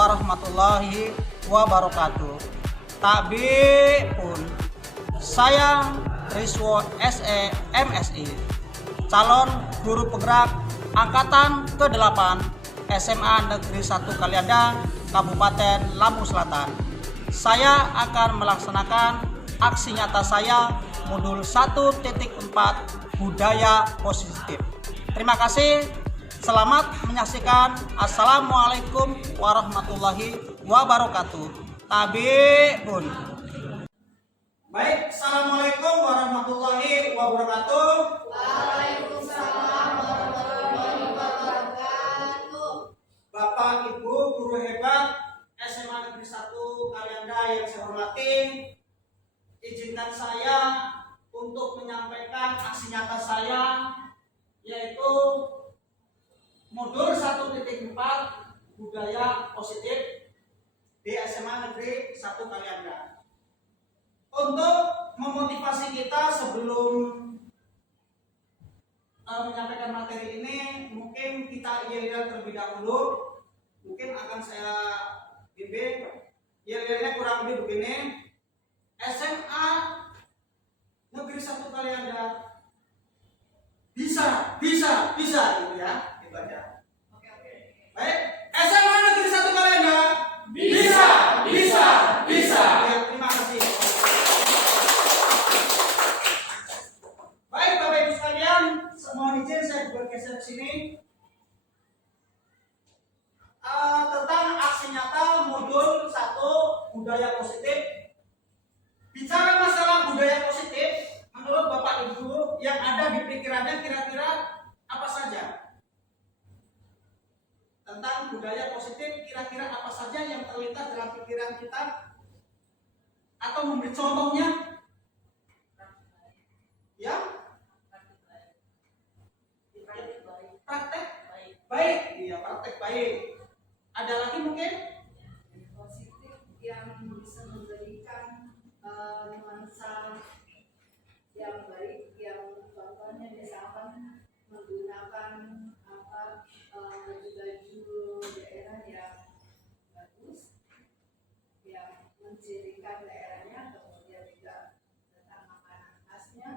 warahmatullahi wabarakatuh. Tabi pun saya Rizwo SE MSI, calon guru penggerak angkatan ke-8 SMA Negeri 1 Kalianda, Kabupaten Lampung Selatan. Saya akan melaksanakan aksi nyata saya modul 1.4 budaya positif. Terima kasih. Selamat menyaksikan. Assalamualaikum warahmatullahi wabarakatuh. Tabibun. Baik, assalamualaikum warahmatullahi wabarakatuh. Waalaikumsalam warahmatullahi wabarakatuh. Bapak Ibu guru hebat SMA Negeri 1 Kalianda yang saya hormati, izinkan saya untuk menyampaikan aksi nyata saya, yaitu modul 1.4 budaya positif di SMA Negeri 1 Kalianda. Untuk memotivasi kita sebelum menyampaikan materi ini, mungkin kita lihat terlebih dahulu. Mungkin akan saya bimbing. Yel-yelnya kurang lebih begini. SMA Negeri 1 Kalianda bisa gitu ya. Itu aja. Baik, SMA Negeri 1 Kalianda bisa. Ya, terima kasih. Baik, Bapak Ibu sekalian, mohon izin saya bergeser ke sini. Tentang aksi nyata modul 1 budaya positif. Bicara masalah budaya positif, menurut Bapak Ibu yang ada di pikirannya kira-kira apa saja? Tentang budaya positif, kira-kira apa saja yang terlintas dalam pikiran kita? Atau memberi contohnya? Ya? Praktek baik. Iya, praktek baik. Ada lagi mungkin? Positif yang bisa memberikan nuansa yang baik, yang contohnya misalkan menggunakan baju-baju daerah yang bagus, yang mencirikan daerahnya, kemudian juga tentang makanan khasnya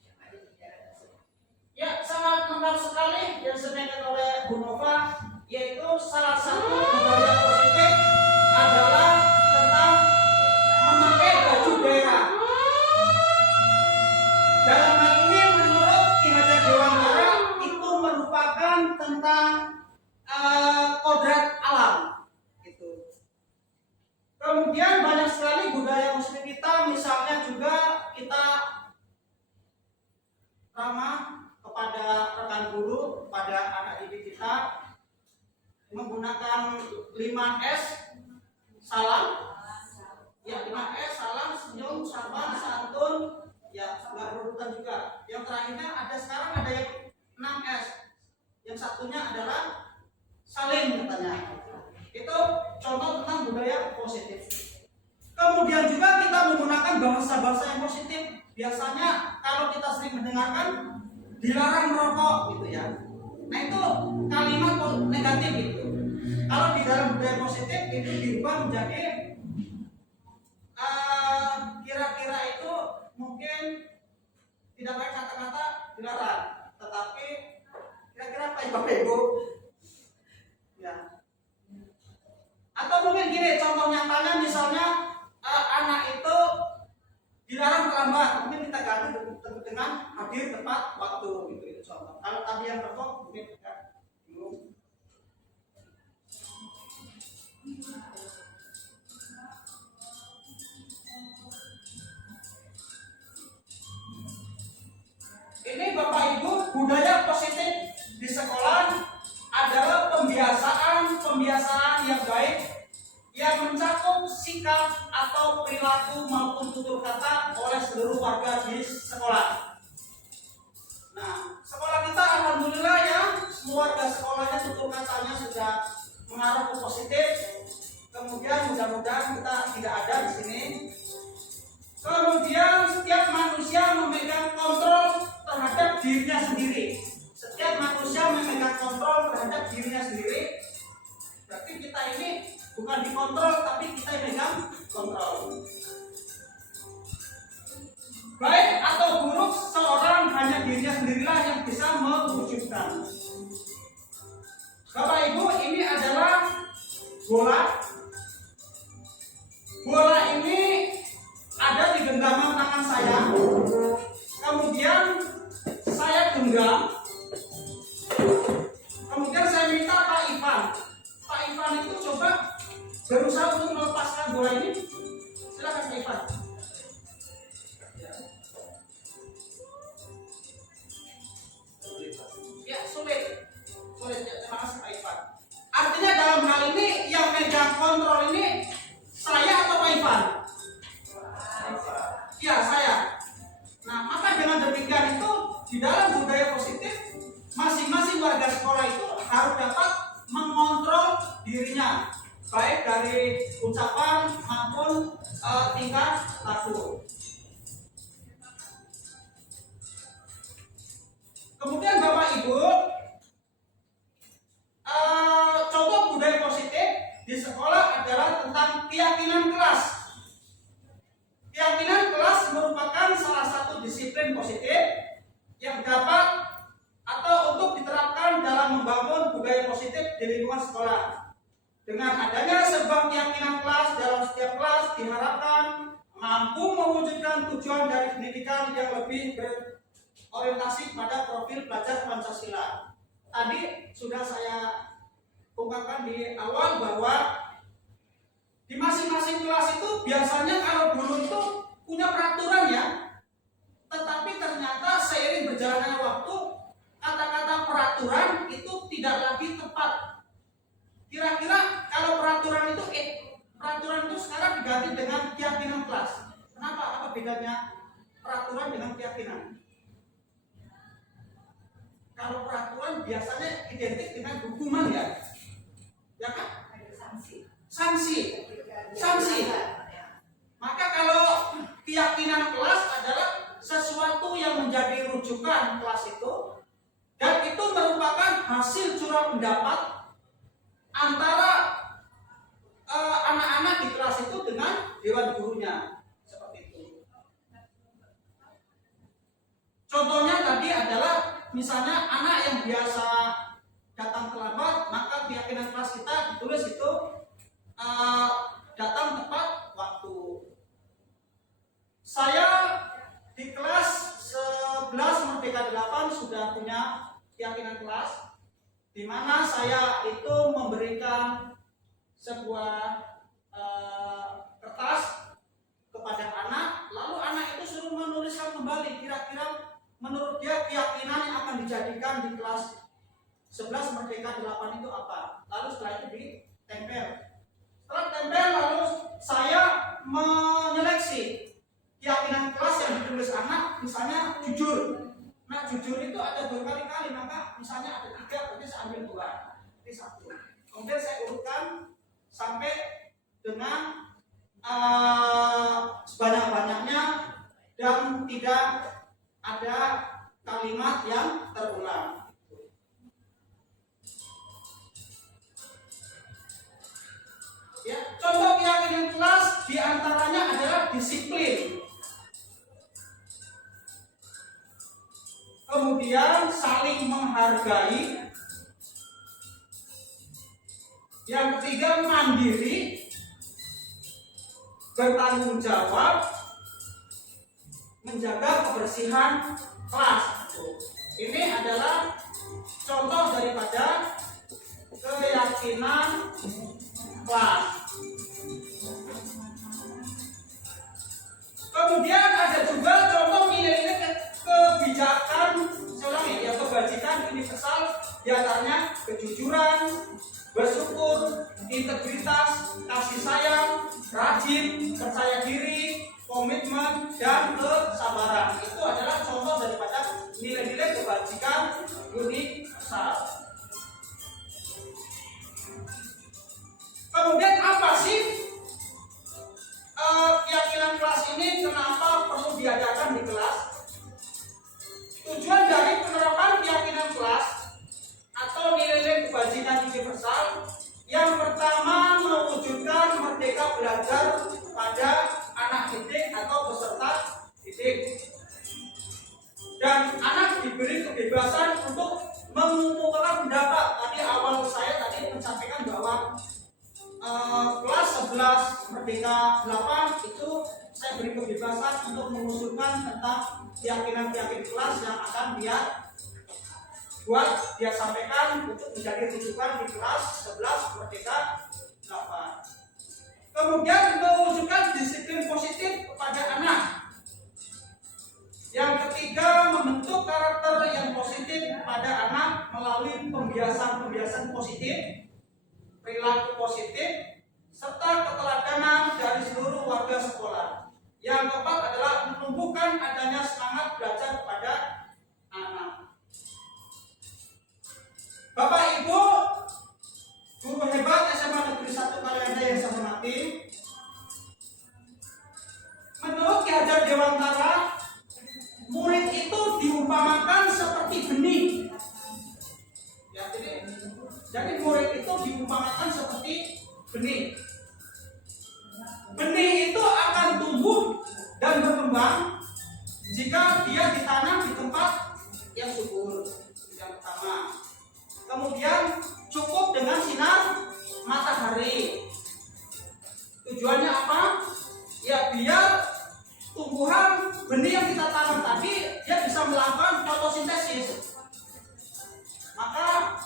yang ada di daerah tersebut. Ya, sangat lengkap sekali yang disampaikan oleh Bu Nova, yaitu salah satu budaya positif adalah tentang memakai baju daerah. Dalam hal ini menurut Ki Hajar Dewantara itu merupakan tentang kodrat alam. Gitu. Kemudian banyak sekali budaya muslim kita, misalnya juga kita ramah kepada rekan guru, kepada anak didik kita, menggunakan 5S salam. Ya, 5S salam, senyum, sabar, santun. Ya, nggak berurutan juga. Yang terakhirnya sekarang ada yang 6S. Yang satunya adalah saling katanya. Itu contoh tentang budaya positif. Kemudian juga kita menggunakan bahasa-bahasa yang positif. Biasanya kalau kita sering mendengarkan dilarang merokok gitu ya. Nah, itu kalimat negatif gitu. Kalau di dalam budaya positif itu diubah menjadi kira-kira itu mungkin tidak pakai kata-kata dilarang, tetapi kira-kira apa ya Bapak Ibu? Ya. Atau mungkin gini, contoh nyatanya misalnya anak itu dilarang terlambat, mungkin kita ganti dengan hadir tepat waktu gitu, itu contoh. Kalau tadi yang rokok mungkin tidak bingung. Ini Bapak Ibu, budaya positif di sekolah adalah pembiasaan yang baik yang mencakup sikap atau perilaku maupun tutur kata oleh seluruh warga di sekolah. Nah, sekolah kita alhamdulillah ya, semua warga sekolahnya tutur katanya sudah mengarah ke positif. Kemudian mudah-mudahan kita tidak ada di sini. Kemudian setiap manusia memegang kontrol terhadap dirinya sendiri. Setiap manusia memegang kontrol terhadap dirinya sendiri. Berarti kita ini bukan dikontrol tapi kita yang megang kontrol. Baik atau buruk seorang hanya dirinya sendirilah yang bisa mewujudkan. Bapak Ibu, ini adalah bola. Bola ini ada di genggaman tangan saya. Kemudian saya genggam. Kemudian saya minta Pak Ivan. Pak Ivan itu coba berusaha untuk melepaskan bola ini. Silakan Pak Ivan. Ya, sulit. Sulit. Ya, terima kasih Pak Ivan. Artinya dalam hal ini yang megang kontrol ini saya atau Pak Ivan? Ya, saya. Nah, maka dengan demikian itu di dalam budaya positif masing-masing warga sekolah itu harus dapat mengontrol dirinya, baik dari ucapan maupun tingkah laku. Kemudian Bapak Ibu, contoh budaya positif di sekolah adalah tentang keyakinan kelas. Keyakinan kelas merupakan salah satu disiplin positif yang dapat atau untuk diterapkan dalam membangun budaya positif di lingkungan sekolah. Dengan adanya sebuah keyakinan kelas dalam setiap kelas diharapkan mampu mewujudkan tujuan dari pendidikan yang lebih berorientasi pada profil pelajar Pancasila. Tadi sudah saya ungkapkan di awal bahwa di masing-masing kelas itu biasanya kalau dulu itu punya peraturan ya, tetapi ternyata seiring berjalannya waktu kata-kata peraturan itu tidak lagi tepat. Kira-kira kalau peraturan itu sekarang diganti dengan keyakinan kelas. Kenapa? Apa bedanya peraturan dengan keyakinan? Kalau peraturan biasanya identik dengan hukuman ya, ya kan? Sanksi. Maka kalau keyakinan kelas adalah sesuatu yang menjadi rujukan kelas itu, dan itu merupakan hasil curah pendapat antara anak-anak di kelas itu dengan dewan gurunya, seperti itu. Contohnya tadi adalah misalnya anak yang biasa datang terlambat, maka keyakinan kelas kita ditulis itu datang tepat waktu. Saya di kelas 11 Merdeka 8 sudah punya keyakinan kelas, di mana saya itu memberikan sebuah kertas kepada anak, lalu anak itu suruh menuliskan kembali kira-kira menurut dia keyakinan yang akan dijadikan di kelas 11 Merdeka 8 itu apa. Lalu setelah itu ditempel. Setelah tempel lalu saya menyeleksi keyakinan kelas yang ditulis anak, misalnya jujur. Nah, jujur itu ada berkali-kali, maka misalnya ada 3, berarti saya ambil 2, ini 1. Kemudian saya urutkan sampai dengan sebanyak-banyaknya dan tidak ada kalimat yang terulang. Ya, contoh keyakinan kelas diantaranya adalah disiplin. Kemudian saling menghargai. Yang ketiga mandiri, bertanggung jawab, menjaga kebersihan kelas. Ini adalah contoh daripada keyakinan kelas. Kemudian ada juga contoh nilai-nilai kebijakan, kebajikan universal, diantaranya kejujuran, bersyukur, integritas, kasih sayang, rajin, percaya diri, komitmen, dan kesabaran. Itu adalah contoh daripada nilai-nilai kebajikan universal. Kemudian apa sih keyakinan kelas ini, kenapa perlu diadakan di kelas? Tujuan dari penerapan keyakinan kelas atau nilai-nilai kebajikan universal yang pertama mewujudkan sampaikan bahwa kelas 11 Merdeka 8 itu saya beri kebebasan untuk mengusulkan tentang keyakinan-keyakinan kelas yang akan dia sampaikan untuk menjadi rujukan di kelas 11 Merdeka 8. Kemudian mewujudkan disiplin positif kepada anak. Yang ketiga, membentuk karakter yang positif pada anak melalui pembiasan-pembiasan positif, perilaku positif, serta keteladanan dari seluruh warga sekolah. Yang keempat adalah menumbuhkan adanya semangat belajar pada anak. Bapak Ibu, guru hebat SMA Negeri 1 Kalianda yang saya hormati, menurut Ki Hajar Dewantara, murid itu diumpamakan seperti benih. Ya, jadi murid itu diumpamakan seperti benih. Benih itu akan tumbuh dan berkembang jika dia ditanam di tempat yang subur. Yang pertama. Kemudian cukup dengan sinar matahari. Tujuannya apa? Ya biar tumbuhan benih yang kita tanam tadi dia bisa melakukan fotosintesis. Maka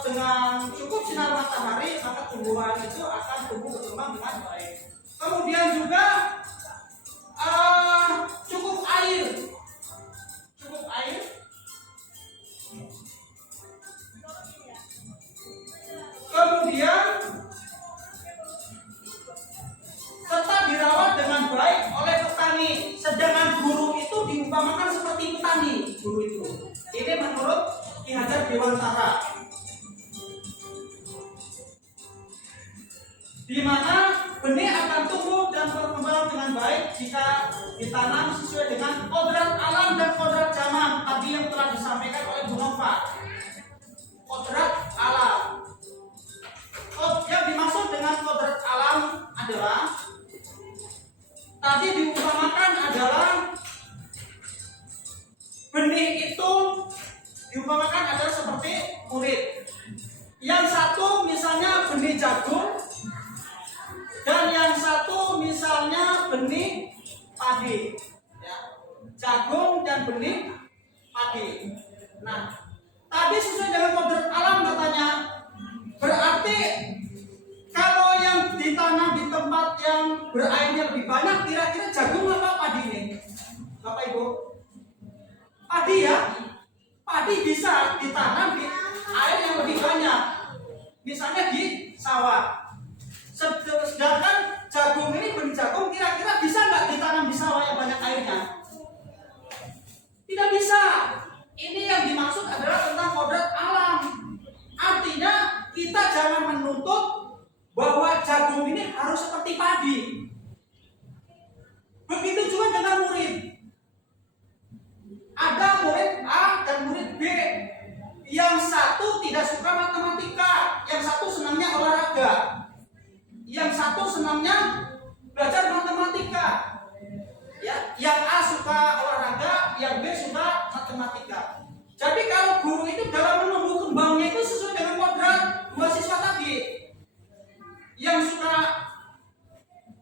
dengan cukup sinar matahari maka tumbuhan itu akan tumbuh berkembang dengan baik. Kemudian juga cukup air. Kemudian serta dirawat dengan baik oleh petani. Sedangkan guru itu diumpamakan seperti petani. Guru itu. Ini menurut Ki Hajar Dewantara. Di mana benih akan tumbuh dan berkembang dengan baik jika ditanam sesuai dengan kodrat alam dan kodrat zaman tadi yang telah disampaikan oleh Bu Nova. Kodrat alam. Yang dimaksud dengan kodrat alam adalah tadi diumpamakan adalah benih itu diumpamakan adalah seperti murid. Yang satu misalnya benih jagung dan yang satu misalnya benih padi, ya. Jagung dan benih padi. Nah, tadi sesuai dengan kodrat alam katanya. Berarti kalau yang ditanam di tempat yang berairnya lebih banyak, kira-kira jagung apa padi ini? Bapak Ibu? Padi ya? Padi bisa ditanam di air yang lebih banyak. Misalnya di sawah. Sedangkan jagung ini, benih jagung kira-kira bisa nggak ditanam di sawah yang banyak airnya? Tidak bisa. Ini yang dimaksud adalah tentang kodrat alam. Artinya kita jangan menuntut bahwa jagung ini harus seperti padi. Begitu juga dengan murid. Ada murid A dan murid B. Yang satu tidak suka matematika, yang satu senangnya olahraga. Yang satu senangnya belajar matematika. Ya, yang A suka olahraga, yang B suka matematika. Jadi kalau guru itu dalam menumbuh kembangnya itu sesuai dengan kodrat dua siswa tadi. Yang suka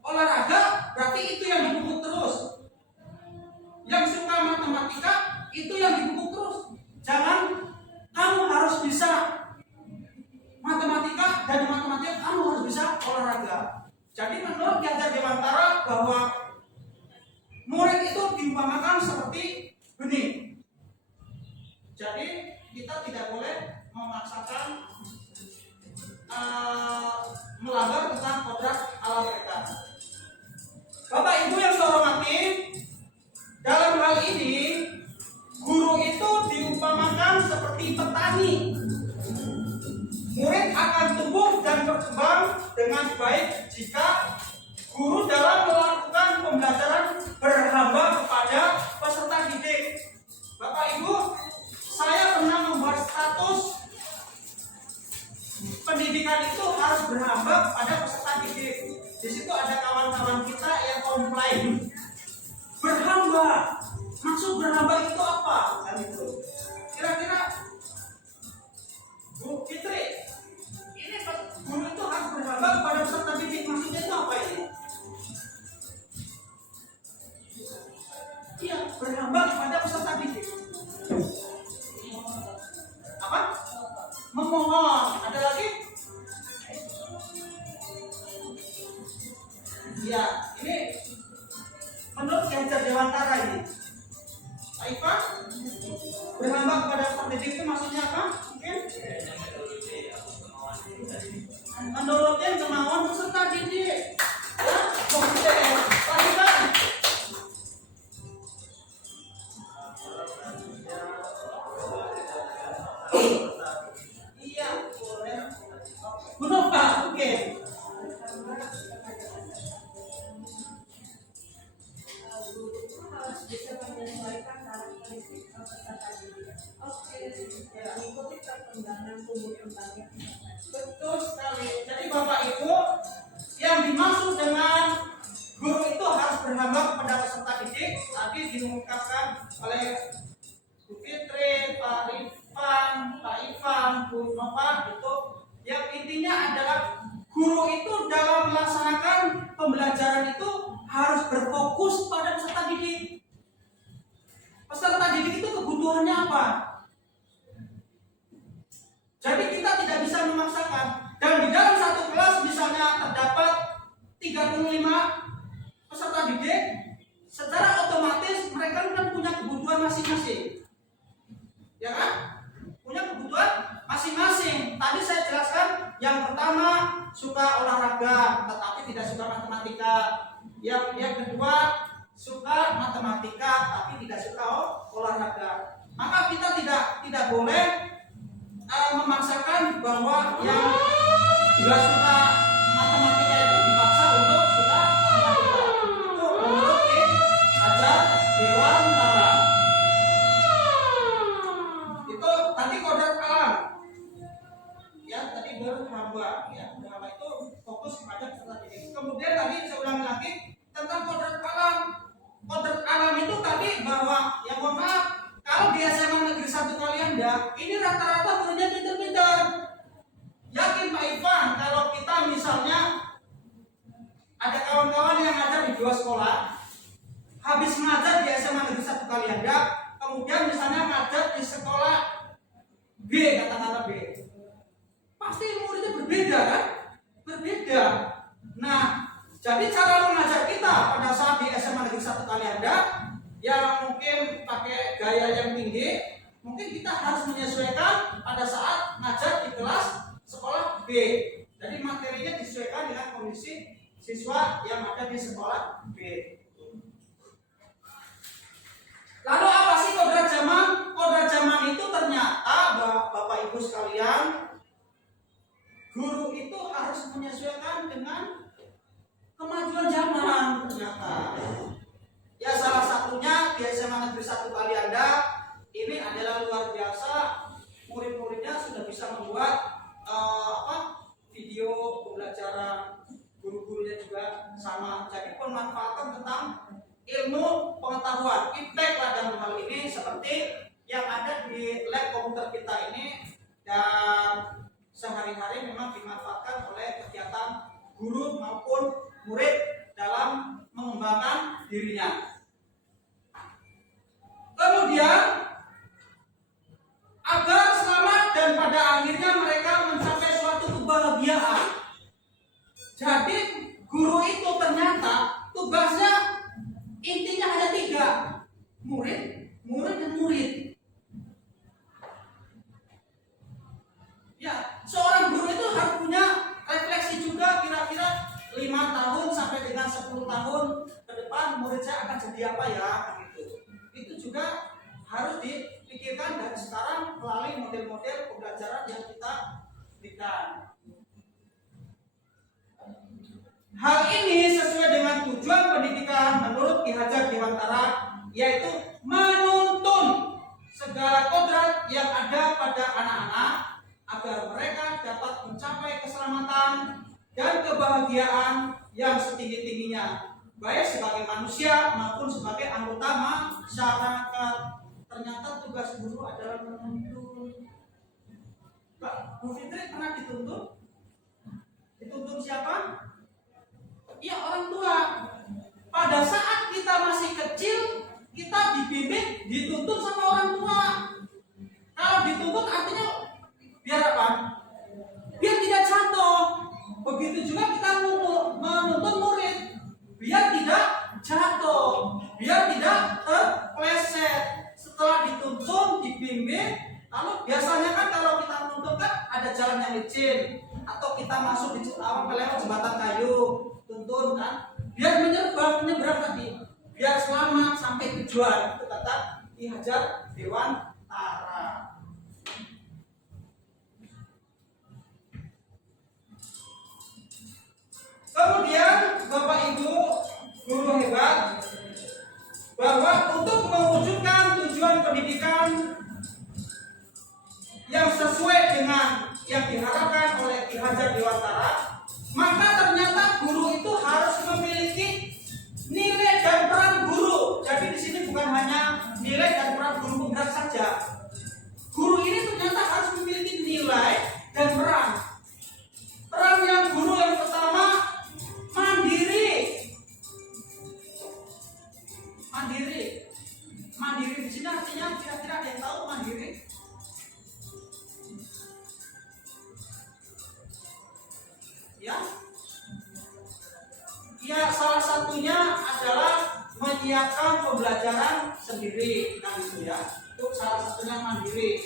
olahraga berarti itu yang dipupuk terus. Yang suka matematika itu yang dipupuk terus. Jangan kamu harus bisa matematika dan matematika kamu harus bisa olahraga. Jadi menurut Ki Hajar Dewantara bahwa murid itu diumpamakan seperti benih. Jadi kita tidak boleh memaksakan melanggar tentang kodrat alam mereka. Bapak Ibu yang saya hormati, dalam hal ini guru itu diumpamakan seperti petani. Murid akan tumbuh dan berkembang dengan baik jika guru dalam melakukan pembelajaran berhamba kepada peserta didik. Bapak Ibu, saya pernah membuat status pendidikan itu harus berhamba pada peserta didik. Di situ ada kawan-kawan kita yang komplain. Berhamba, maksud berhamba itu apa? Kan itu. Kira-kira Bu Fitri, Ya, ini menurut Ki Hajar Dewantara ini, Pak Ivan, berhamba kepada peserta didik itu maksudnya apa? Mungkin menurutin kemauan peserta didik. Ya, maksudnya Pak Ivan. Iya, boleh. Benar Pak, oke. Harus bisa menyesuaikan karakteristik peserta didik. Oke, ya, mengikuti perkembangan tumbuh kembangnya. Betul sekali. Jadi Bapak Ibu, yang dimaksud dengan guru itu harus berhamba kepada peserta didik tadi diungkapkan oleh Bu Fitri, Pak Rifan, Pak Ivan, Bu Nova itu. Yang intinya adalah guru itu dalam melaksanakan pembelajaran itu harus berfokus pada peserta didik. Peserta didik itu kebutuhannya apa? Jadi kita tidak bisa memaksakan. Dan di dalam satu kelas misalnya terdapat 35 peserta didik, secara otomatis mereka kan punya kebutuhan masing-masing. Ya kan? Punya kebutuhan masing-masing. Tadi saya jelaskan yang pertama suka olahraga tetapi tidak suka matematika. Yang kedua suka matematika tapi tidak suka olahraga. Maka kita tidak boleh memaksakan bahwa yang tidak suka matematika itu dipaksa untuk suka matematika. Itu menurut Ki Hajar Dewantara. Itu tadi kodrat alam. Ya, tadi berhamba. Ya, berhamba itu fokus kepada peserta didik. Kemudian tadi saya ulangi lagi tentang kodrat alam. Kodrat alam itu tadi bahwa yang mohon maaf, kalau di SMA Negeri 1 Kalianda, ini rata-rata muridnya pintar-pintar. Yakin Pak Ivan, kalau kita misalnya ada kawan-kawan yang ngajar di 2 sekolah, habis ngajar di SMA Negeri 1 Kalianda, kemudian misalnya ngajar di sekolah B, kata-kata B, pasti muridnya berbeda kan? Berbeda. Nah, jadi cara mengajar kita pada saat di SMA Negeri 1 Kalianda yang mungkin pakai gaya yang tinggi, mungkin kita harus menyesuaikan pada saat ngajar di kelas sekolah B. Jadi materinya disesuaikan dengan kondisi siswa yang ada di sekolah B. Lalu apa sih kodrat zaman? Kodrat zaman itu ternyata Bapak Ibu sekalian, guru itu harus menyesuaikan dengan kemajuan zaman ternyata. Ya, salah satunya di SMA Negeri 1 Kalianda ini adalah luar biasa. Murid-muridnya sudah bisa membuat video pembelajaran, guru-gurunya juga sama. Jadi pemanfaatan tentang ilmu pengetahuan, impact lah dalam hal ini seperti yang ada di lab komputer kita ini, dan sehari-hari memang dimanfaatkan oleh kegiatan guru maupun murid dalam mengembangkan dirinya. Kemudian agar selamat dan pada akhirnya mereka mencapai suatu kebahagiaan. Jadi guru itu ternyata tugasnya intinya ada 3, murid, dan murid. Ya, seorang guru itu harus punya refleksi juga, kira-kira 5 tahun sampai dengan 10 tahun ke depan murid saya akan jadi apa ya, gitu. Itu juga harus dipikirkan dari sekarang melalui model-model pembelajaran yang kita berikan. Hal ini sesuai dengan tujuan pendidikan menurut Ki Hajar Dewantara, yaitu menuntun segala kodrat yang ada pada anak-anak agar mereka dapat mencapai keselamatan dan kebahagiaan yang setinggi-tingginya, baik sebagai manusia maupun sebagai anggota masyarakat. Ternyata tugas guru adalah menuntun. Pak, Bu Fitri pernah dituntun? Dituntun siapa? Ya, orang tua. Pada saat kita masih kecil, kita dibimbing, dituntun sama orang tua. Kalau dituntun artinya biar apa? Biar tidak jatuh. Begitu juga kita menuntun murid. atau kita masuk di lewat jembatan kayu, tuntun kan, biar menyeberang tadi, biar selamat sampai tujuan. Itu kata Ki Hajar Dewantara. Kemudian Bapak Ibu guru hebat, bahwa untuk mewujudkan tujuan pendidikan yang sesuai dengan yang diharapkan oleh Ki Hajar Dewantara, maka ternyata guru itu harus memiliki nilai dan peran guru. Jadi di sini bukan hanya nilai dan peran guru penggerak saja. Guru ini ternyata harus memiliki nilai dan peran. Peran yang guru yang pertama, mandiri. Mandiri di sini artinya kira-kira ada yang tahu mandiri? Ya, salah satunya adalah menyiapkan pembelajaran sendiri, kan itu ya. Itu salah satunya mandiri.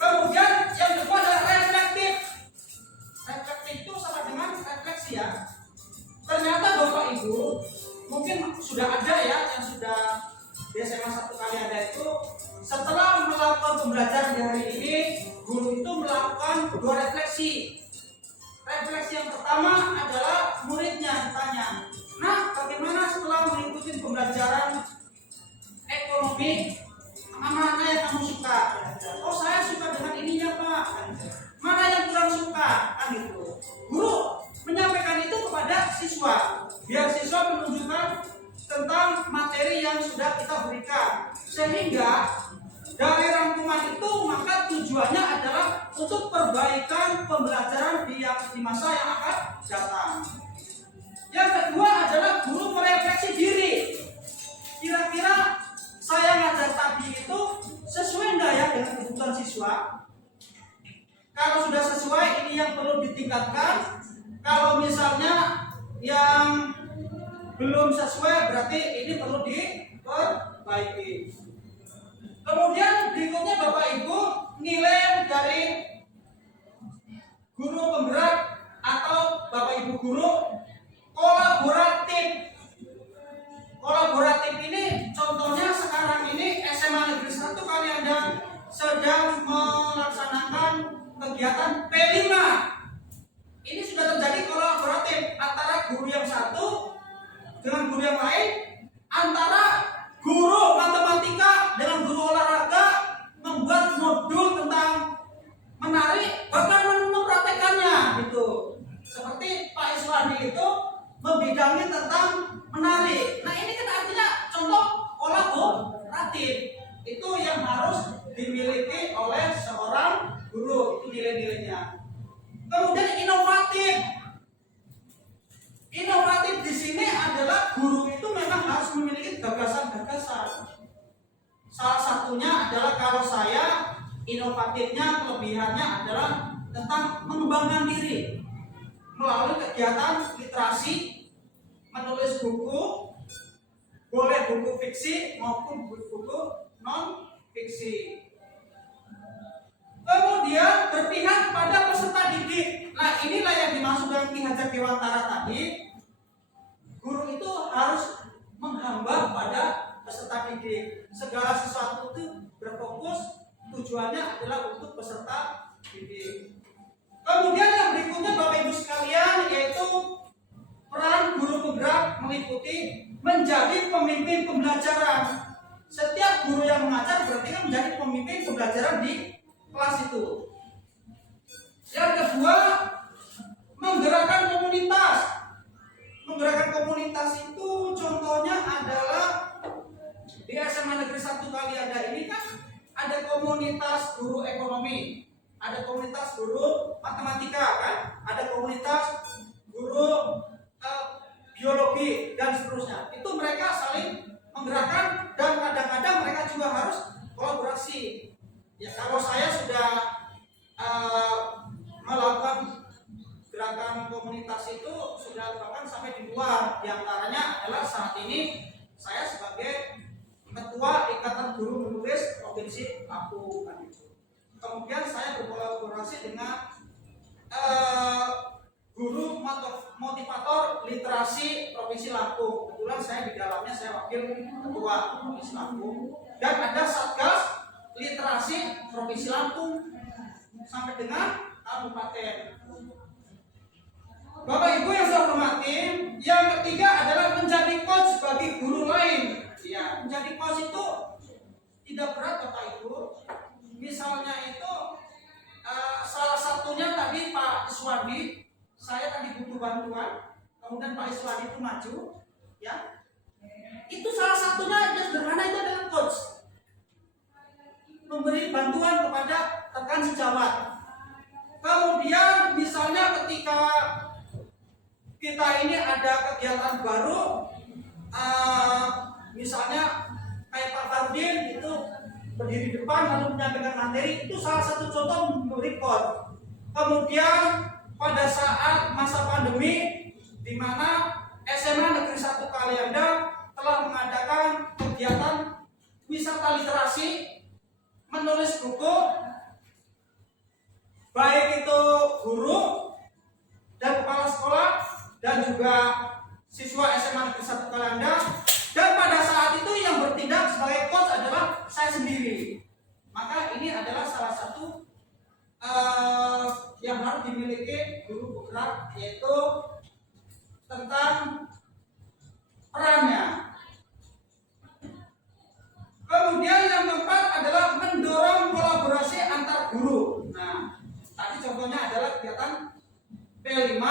Kemudian yang kedua adalah reflektif. Reflektif itu sama dengan refleksi ya. Ternyata Bapak Ibu mungkin sudah ada ya yang sudah di SMA 1 kali ada itu, setelah melakukan pembelajaran di hari ini, guru itu melakukan 2 refleksi. Refleksi yang pertama adalah muridnya ditanya, nah bagaimana setelah mengikuti pembelajaran ekonomi, mana yang kamu suka? Oh saya suka dengan ininya Pak. Mana yang kurang suka? Kan itu. Guru menyampaikan itu kepada siswa, biar siswa menunjukkan tentang materi yang sudah kita berikan, sehingga dari rangkuman itu maka tujuannya adalah untuk perbaikan pembelajaran di masa yang akan datang. Yang kedua adalah guru merefleksi diri. Kira-kira saya ngajar tadi itu sesuai enggak ya dengan kebutuhan siswa? Kalau sudah sesuai, ini yang perlu ditingkatkan. Kalau misalnya yang belum sesuai, berarti ini perlu diperbaiki. Kemudian berikutnya Bapak Ibu, nilai dari guru penggerak atau Bapak Ibu guru kolaboratif. Kolaboratif ini contohnya sekarang ini SMA Negeri 1 kali Anda sedang melaksanakan kegiatan P5. Ini sudah terjadi kolaboratif antara guru yang satu dengan guru yang lain, antara guru matematika dengan guru olahraga, membuat modul tentang menari, bahkan mempraktekannya gitu. Seperti Pak Iswandi itu membidangi tentang menari. Nah ini kan artinya contoh kolaboratif. Itu yang harus dimiliki oleh seorang guru, itu nilai-nilainya. Kemudian inovatif. Inovatif di sini adalah guru itu memang harus memiliki gagasan-gagasan. Salah satunya adalah kalau saya inovatifnya, kelebihannya adalah tentang mengembangkan diri melalui kegiatan literasi, menulis buku, boleh buku fiksi maupun buku non fiksi. Kemudian berpihak pada peserta didik. Nah inilah yang dimaksud dengan Ki Hajar Dewantara tadi. Guru itu harus menghamba pada peserta didik. Segala sesuatu itu berfokus, tujuannya adalah untuk peserta didik. Kemudian yang berikutnya Bapak Ibu sekalian, yaitu peran guru penggerak meliputi menjadi pemimpin pembelajaran. Setiap guru yang mengajar berarti kan menjadi pemimpin pembelajaran di kelas itu. Yang kedua, menggerakkan komunitas. Menggerakkan komunitas itu contohnya adalah di SMA Negeri 1 kali ada ini kan ada komunitas guru ekonomi, ada komunitas guru matematika kan, ada komunitas guru biologi dan seterusnya. Itu mereka saling menggerakkan dan kadang-kadang mereka juga harus kolaborasi. Ya, kalau saya sudah melakukan gerakan komunitas itu sudah bahkan sampai di luar. Di antaranya adalah saat ini saya sebagai ketua Ikatan Guru Menulis Provinsi Lampung. Kemudian saya berkolaborasi dengan Literasi Provinsi Lampung. Kebetulan saya di dalamnya, saya wakil ketua Provinsi Lampung. Dan ada Satgas Literasi Provinsi Lampung sampai dengan kabupaten. Bapak Ibu yang saya hormati, yang ketiga adalah menjadi coach bagi guru lain. Ya, menjadi coach itu tidak berat Bapak Ibu. Misalnya itu salah satunya tadi Pak Iswadi, saya tadi butuh bantuan, kemudian Pak Iswadi itu maju, ya. Itu salah satunya yang sederhana itu adalah coach. Memberi bantuan kepada rekan sejawat. Kemudian misalnya ketika kita ini ada kegiatan baru, misalnya kayak Pak Fardin itu berdiri di depan lalu menyampaikan materi, itu salah satu contoh memberi coach. Kemudian pada saat masa pandemi di mana SMA Negeri 1 Kalianda telah mengadakan kegiatan wisata literasi, menulis buku, baik itu guru dan kepala sekolah dan juga siswa SMA Negeri 1 Kalianda. Dan pada saat itu yang bertindak sebagai coach adalah saya sendiri. Maka ini adalah salah satu yang harus dimiliki guru penggerak, yaitu tentang perannya. Kemudian yang keempat adalah mendorong kolaborasi antar guru. Nah, tadi contohnya adalah kegiatan P5,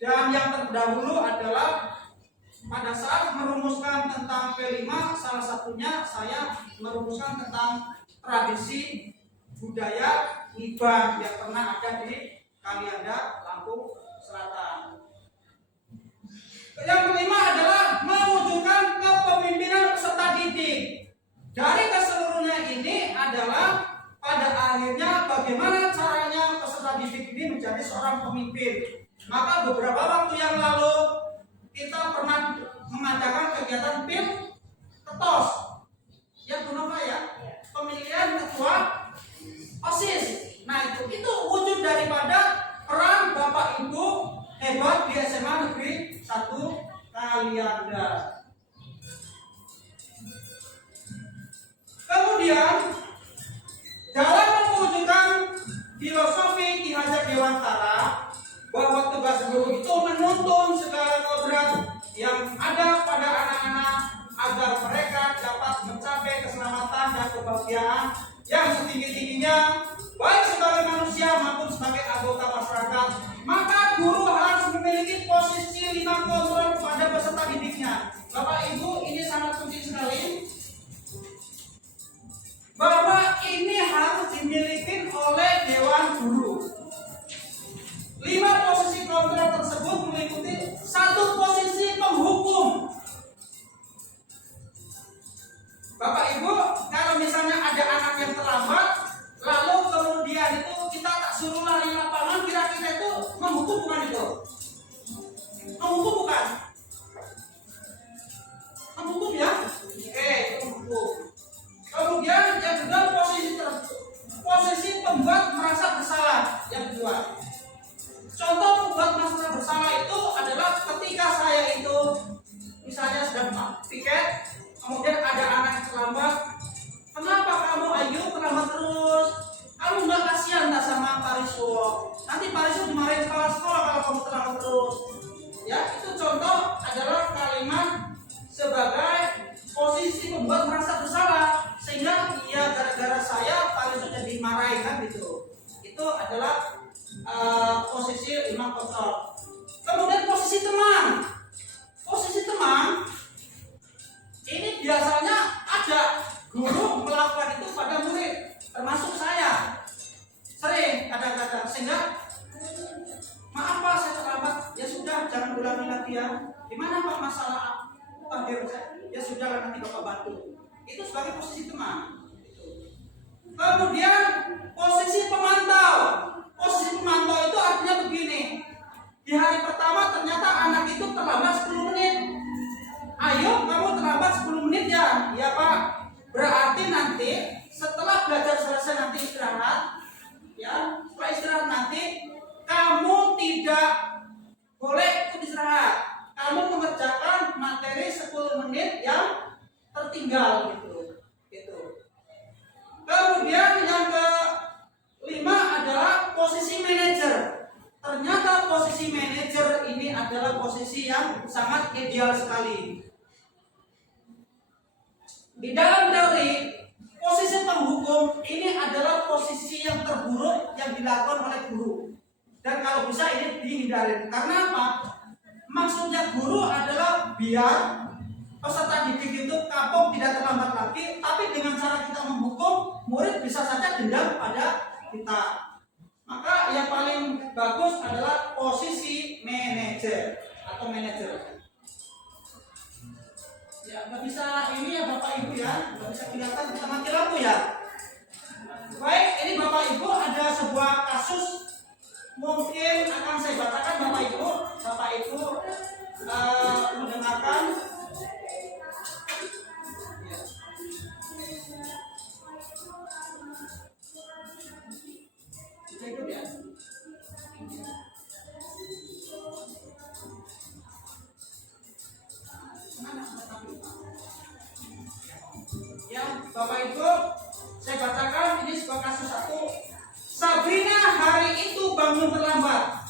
dan yang terdahulu adalah pada saat merumuskan tentang P5, salah satunya saya merumuskan tentang tradisi budaya Iban yang pernah ada di Kalianda, Lampung Selatan. Yang kelima adalah mewujudkan kepemimpinan peserta didik. Dari keseluruhannya ini adalah pada akhirnya bagaimana caranya peserta didik ini menjadi seorang pemimpin. Maka beberapa waktu yang lalu kita pernah mengadakan kegiatan PIM Ketos, ya Bu Nova ya, pemilihan ketua OSIS. Nah itu wujud daripada peran Bapak Ibu hebat di SMA Negeri 1 Kalianda. Kemudian dalam mewujudkan filosofi Ki Hajar Dewantara bahwa tugas guru itu menuntun segala kodrat yang ada pada anak-anak agar mereka dapat mencapai keselamatan dan kebahagiaan yang setinggi-tingginya, baik sebagai manusia maupun sebagai anggota masyarakat. Maka guru harus memiliki posisi 5 kontrol kepada peserta didiknya. Bapak Ibu, ini sangat penting sekali bahwa ini harus dimiliki oleh Dewan Guru. 5 posisi kontrol tersebut meliputi 1 posisi penghukum. Bapak Ibu, kalau misalnya ada anak yang terlambat, lalu kemudian itu kita tak suruh lari lapangan, kira-kira itu menghukum bukan itu? Menghukum bukan? Menghukum ya? Oke, menghukum. Kemudian yang kedua posisi pembuat merasa bersalah. Yang kedua, contoh membuat masalah bersalah itu adalah ketika saya itu misalnya sedang piket, kemudian ada anak yang terlambat. Kenapa kamu Ayu terlambat terus? Kamu nggak kasihan nggak sama Pak Riswo? Nanti Pak Riswo dimarahin kepala sekolah kalau kamu terlambat terus. Ya, itu contoh adalah kalimat sebagai posisi membuat merasa bersalah, sehingga ya gara-gara saya Pak Riswo jadi marahin kan gitu. Itu adalah posisi 5 kontrol. Kemudian posisi teman. Posisi teman ini biasanya ada guru melakukan itu pada murid, termasuk saya. Sering kadang-kadang, sehingga maaf Pak saya terlambat. Ya sudah, jangan ulangi lagi ya. Gimana Pak masalah hadir saya? Ya sudah, nanti Bapak bantu. Itu sebagai posisi teman. Kemudian posisi pemantau. Posisi pemantau itu artinya begini. Di hari pertama ternyata anak itu terlambat 10 menit. Ayo kamu terlambat 10 menit ya. Ya Pak. Berarti nanti setelah belajar selesai nanti istirahat. Ya, setelah istirahat nanti kamu tidak boleh ikut istirahat. kamu mengerjakan materi 10 menit yang tertinggal gitu. Kemudian yang kelima adalah posisi manajer. Ternyata posisi manajer ini adalah posisi yang sangat ideal sekali. Di dalam teori, posisi penghukum ini adalah posisi yang terburuk yang dilakukan oleh guru. Dan kalau bisa ini dihindari. Karena apa? Maksudnya guru adalah biar peserta didik itu kapok, tidak terlambat lagi. Tapi dengan cara kita menghukum, murid bisa saja dendam pada kita. Maka yang paling bagus adalah posisi manajer atau manajer. Ya, nggak bisa ini ya Bapak Ibu ya, nggak bisa kelihatan, kita mati lampu ya. Baik, ini Bapak Ibu ada sebuah kasus mungkin akan saya bacakan Bapak Ibu mendengarkan. Ikut ya. Ya, Bapak Ibu, saya bacakan ini sebuah kasus satu. Sabrina hari itu bangun terlambat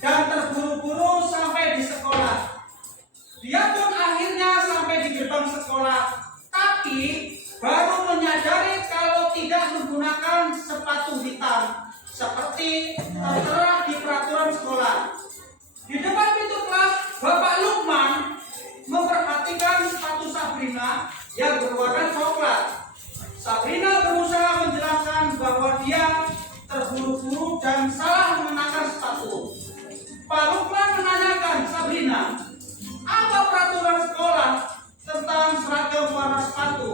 dan terburu-buru sampai di sekolah. Dia pun akhirnya sampai di gerbang sekolah, tapi baru menyadari kalau tidak menggunakan sepatu hitam seperti tertera di peraturan sekolah. Di depan pintu kelas, Bapak Lukman memperhatikan sepatu Sabrina yang berwarna coklat. Sabrina berusaha menjelaskan bahwa dia terburu-buru dan salah mengenakan sepatu. Pak Lukman menanyakan Sabrina, apa peraturan sekolah tentang seragam warna sepatu?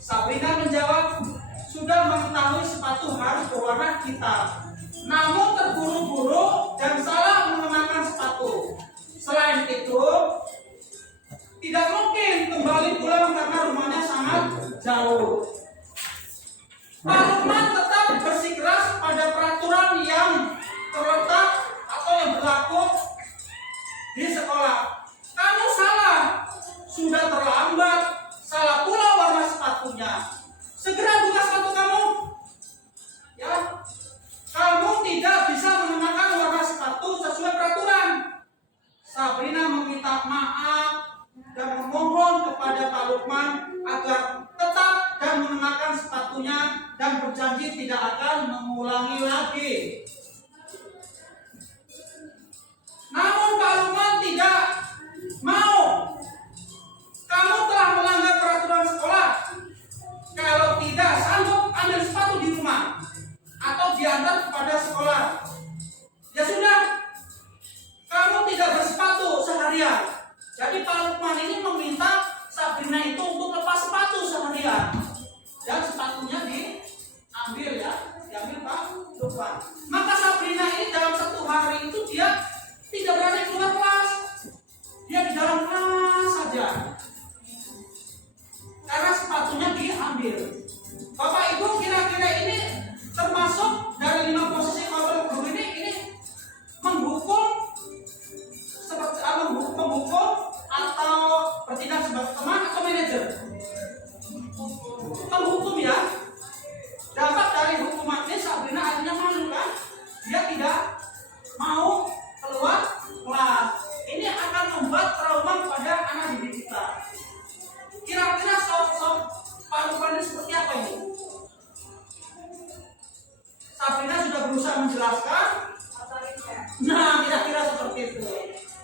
Sabrina menjawab, sudah mengetahui sepatu harus berwarna hitam, namun terburu-buru dan salah mengenakan sepatu. Selain itu, tidak mungkin kembali pulang karena rumahnya sangat jauh. Pak Lukman tetap bersikeras pada peraturan yang terletak atau yang berlaku di sekolah. Kamu salah, sudah terlambat, salah pula warna sepatunya. Segera buka sepatu kamu. Ya, kamu tidak bisa mengenakan warna sepatu sesuai peraturan. Sabrina meminta maaf dan memohon kepada Pak Lukman agar tetap dan mengenakan sepatunya dan berjanji tidak akan mengulangi lagi. Namun Pak Lukman tidak mau. Kamu telah melanggar peraturan sekolah. Kalau tidak sanggup, ambil sepatu di rumah atau diantar kepada sekolah. Ya sudah, kamu tidak bersepatu seharian. Jadi Pak Lukman ini meminta Sabrina itu untuk lepas sepatu seharian. Dan sepatunya diambil ya, diambil Pak Lukman. Maka Sabrina ini dalam satu hari itu dia tidak berani keluar kelas. Dia di dalam kelas saja. Karena sepatunya diambil. Bapak Ibu, kira-kira ini termasuk dari 5 posisi kalau guru ini menghukum seperti menghukum atau bertindak sebagai teman atau manajer? Menghukum ya. Dapat dari hukuman ini Sabrina akhirnya malu kan? Dia tidak mau keluar kelas. Ini akan membuat trauma pada anak didik kita. Kira-kira sosok Pak Lukman ini seperti apa ini? Sabrina sudah berusaha menjelaskan. Nah, kira-kira seperti itu.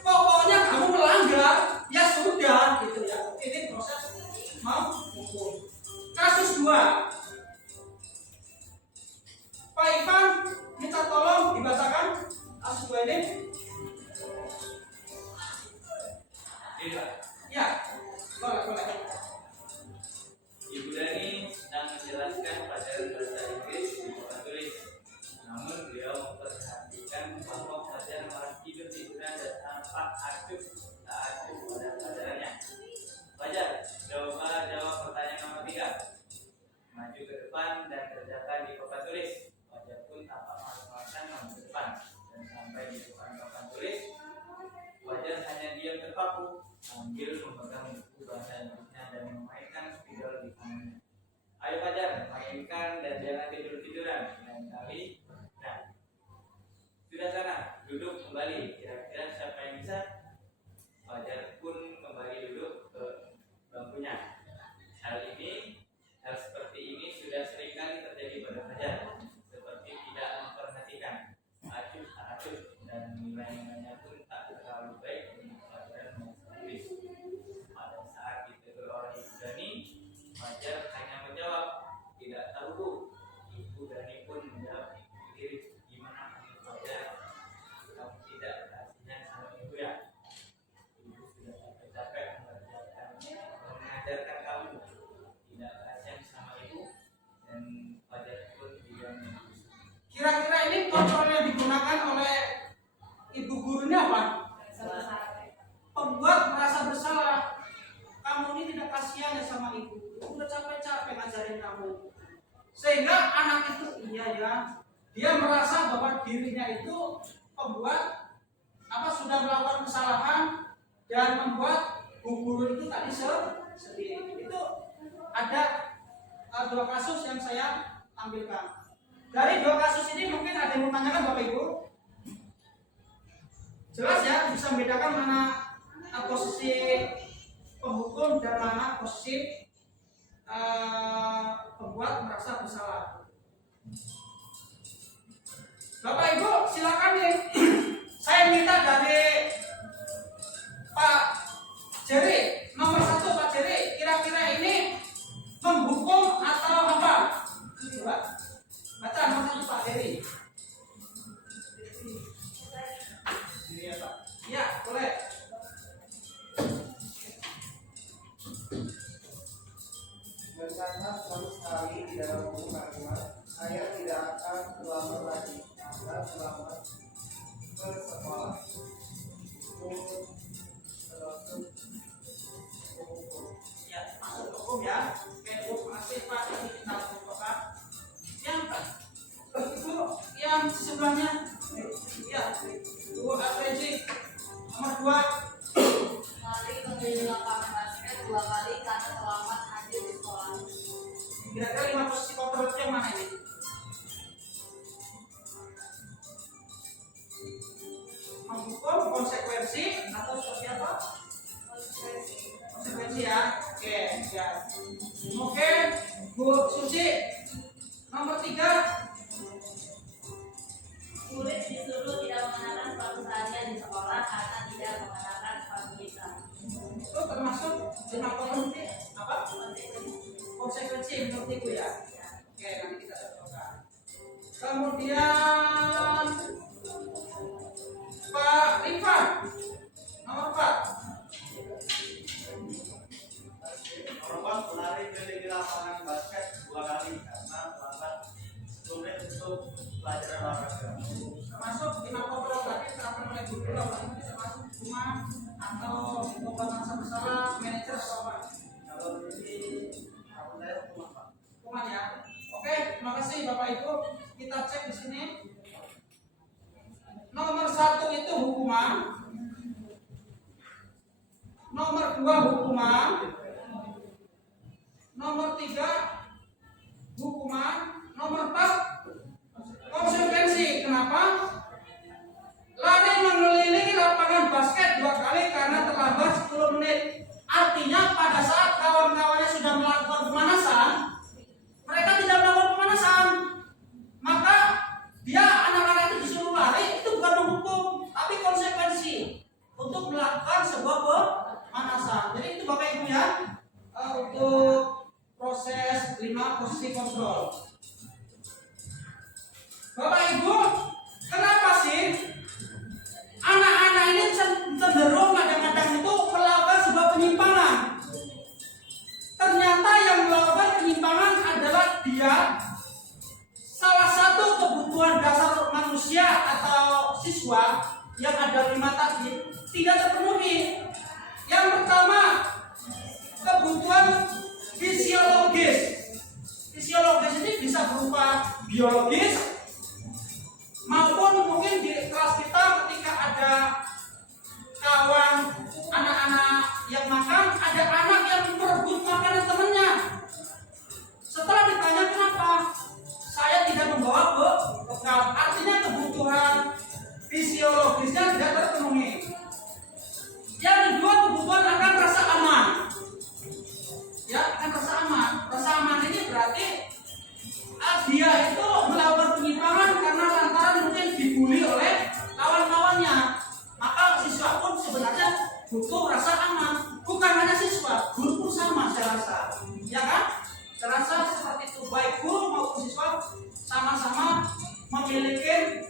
Pokoknya kamu melanggar, ya sudah gitu ya. Ini proses mau hukum. Kasus 2. Pak Ivan, minta tolong dibacakan kasus 2 ini. Iya. Ya, boleh. Ibu Dani sedang menjelaskan pelajaran bahasa Inggris di papan tulis. Namun beliau memperhatikan bahwa pelajaran orang tidur dan tampak acuh tak acuh pada pelajarannya. Wajar, coba jawab pertanyaan nomor 3. Maju ke depan dan kerjakan di papan tulis. Wajar pun tampak malas-malasan maju ke depan dan sampai di depan papan tulis. Wajar hanya diam kamu. Sehingga anak itu dia merasa bahwa dirinya itu pembuat sudah melakukan kesalahan dan membuat guru itu tadi sedih. Itu ada 2 kasus yang saya tampilkan. Dari 2 kasus ini mungkin ada yang menanyakan Bapak Ibu. Jelas ya, bisa membedakan mana posisi penghukum dan mana posisi pembuat merasa bersalah. Bapak Ibu silakan nih. Saya minta dari Pak Jerry, nomor 1 Pak Jerry, kira-kira ini menghukum atau apa? Coba baca nomor 1 Pak Jerry. Ini ya Pak. Ya boleh. Bersama sama sekali di dalam buku kalimat, saya tidak akan melamar lagi. Anda selamat bersekolah. Itu termasuk hukum. Ya, masuk hukum ya. Oke, terima kasih Pak. Ini kita untuk Pak. Yang Pak, Ibu yang sebelahnya, ya, Ibu APJ nomor 2. Mari memilih lapangan basket 2 kali karena terlambat hadir di sekolah. Kira-kira 5 posisi kontrol yang mana ini? Menghukum, konsekuensi atau seperti apa? Konsekuensi ya. Oke, ya. Oke, Bu Suci nomor 3. Murid disuruh tidak mengenakan sepatu seharian di sekolah karena tidak mengenakan sepatu lisan. Itu termasuk 5 konsekuensi apa? Konsekuensi menurut Ibu ya. Oke, nanti kita contohkan. Kemudian Pak Rifan nomor 4. Korban pelari keliling lapangan basket 2 kali karena terlambat sulit untuk pelajaran olahraga. Termasuk 5 kontrol tadi terapkan oleh guru ini termasuk hukuman atau hukuman merasa bersalah manajer atau apa? Kalau ini aku saya hukuman Pak. Hukuman ya. Oke, terima kasih Bapak Ibu. Kita cek di sini. Nomor 1 itu hukuman. Nomor 2 hukuman. Nomor 3 hukuman. Nomor 4 konsekuensi. Kenapa? Lari mengelilingi lapangan basket 2 kali karena terlambat 10 menit. Artinya pada saat kawan-kawannya sudah melakukan pemanasan, mereka tidak melakukan pemanasan. Maka dia anak-anak itu disuruh lari, itu bukan menghukum, tapi konsekuensi untuk melakukan sebuah pemanasan. Jadi itu Bapak Ibu ya, untuk proses 5 posisi kontrol. Bapak Ibu, kenapa sih anak-anak ini cenderung kadang-kadang itu melakukan sebuah penyimpangan? Ternyata yang melakukan penyimpangan adalah dia salah satu kebutuhan dasar manusia atau siswa yang ada 5 tadi tidak terpenuhi. Yang pertama, kebutuhan fisiologis. Fisiologis ini bisa berupa biologis maupun mungkin di kelas kita ketika ada kawan anak-anak yang makan, ada anak yang merebut makanan temannya. Setelah ditanya kenapa, saya tidak membawa bekal. Artinya kebutuhan fisiologisnya tidak terpenuhi. Yang kedua, kebutuhan akan rasa aman. Ya, akan rasa aman. Rasa aman ini berarti dia itu melakukan penyimpangan karena lantaran mungkin dibully oleh kawan-kawannya. Maka siswa pun sebenarnya butuh rasa aman. Bukan hanya siswa, guru pun sama saya rasa. Ya kan? Saya rasa seperti itu, baik guru maupun siswa sama-sama memiliki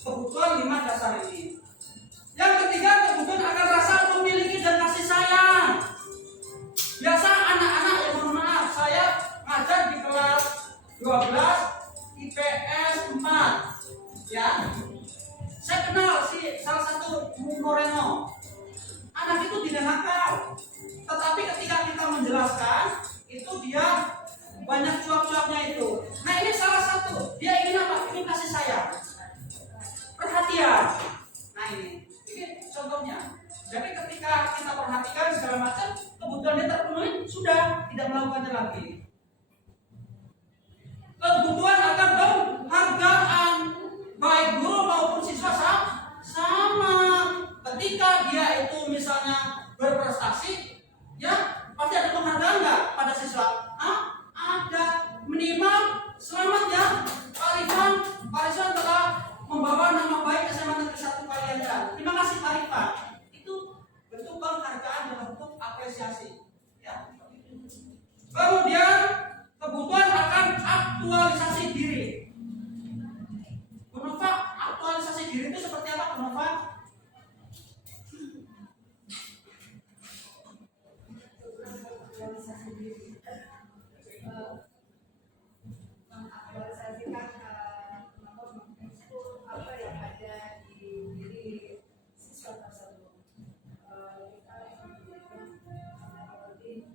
kebutuhan 5 dasar ini. Yang ketiga, kebutuhan akan rasa memiliki dan kasih sayang. Biasa anak-anak yang mohon maaf, saya ngajar di kelas 12 IPS 4 ya. Saya kenal salah satu Bu Moreno. Anak itu tidak nakal, tetapi ketika kita menjelaskan itu dia banyak cuap-cuapnya itu. Nah ini salah satu, dia ingin apa? Ingin kasih sayang, perhatian. Nah ini contohnya. Jadi ketika kita perhatikan segala macam, kebutuhan dia terpenuhi, sudah tidak melakukannya lagi. Kebutuhan akan penghargaan, baik guru maupun siswa sama. Ketika dia itu misalnya berprestasi, ya pasti ada penghargaan nggak pada siswa? Ada. Minimal selamat ya Pak Rifan. Pak Rifan telah membawa nama baik SMA Negeri 1 Palianan. Terima kasih Pak Rifan. Itu bentuk penghargaan dalam bentuk apresiasi. Ya. Kemudian kebutuhan akan aktualisasi diri. Bu Nova, aktualisasi diri itu seperti apa Bu Nova? Aktualisasi diri, mengaktualisasikan mengeksplor apa yang ada di diri siswa tersebut. Kita lebih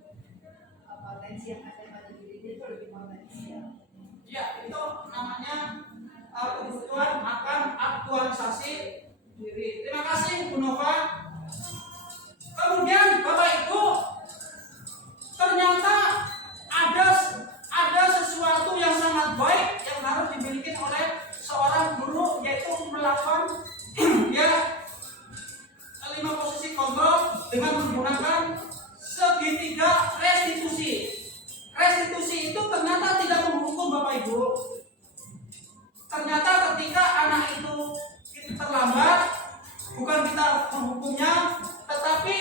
potensi yang ada pada diri dia itu lebih potensial. Ya, itu namanya kebutuhan akan aktualisasi diri. Terima kasih Bu Nova. Kemudian Bapak Ibu, ternyata ada sesuatu yang sangat baik yang harus dimiliki oleh seorang guru, yaitu melakukan ya 5 posisi kontrol dengan menggunakan segitiga restitusi. Restitusi itu ternyata tidak menghukum Bapak Ibu. Ternyata ketika anak itu terlambat, bukan kita menghukumnya, tetapi